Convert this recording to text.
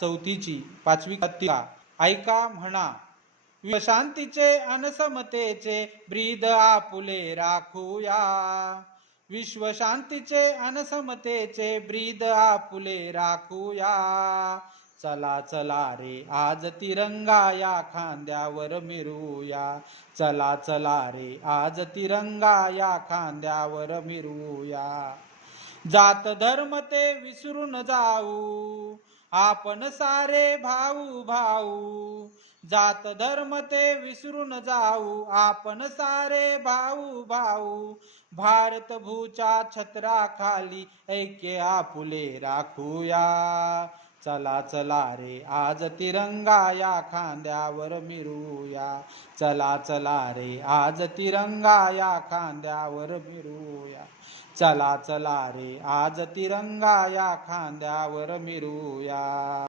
चौथीची 5वी कथा ऐका म्हणा. विश्वशांतीचे अन समतेचे ब्रीद आपुले राखूया. विश्वशांतीचे अन समतेचे ब्रीद आपुले राखूया. चला चला रे आज तिरंगा या खांद्यावर मिरूया. चला चला रे आज तिरंगा या खांद्यावर मिरूया. जात धर्म ते विसरून जाऊ आपण सारे भाऊ भाऊ. जात धर्म ते विसरून जाऊ आपण सारे भाऊ भाऊ. भारत भूच्या छत्राखाली ऐक्य आपुले राखूया. चला चला रे आज तिरंगा या खांद्यावर मिरूया. चला चला रे आज तिरंगा या खांद्यावर मिरूया. चला चला रे आज तिरंगा या खांद्यावर मिरूया.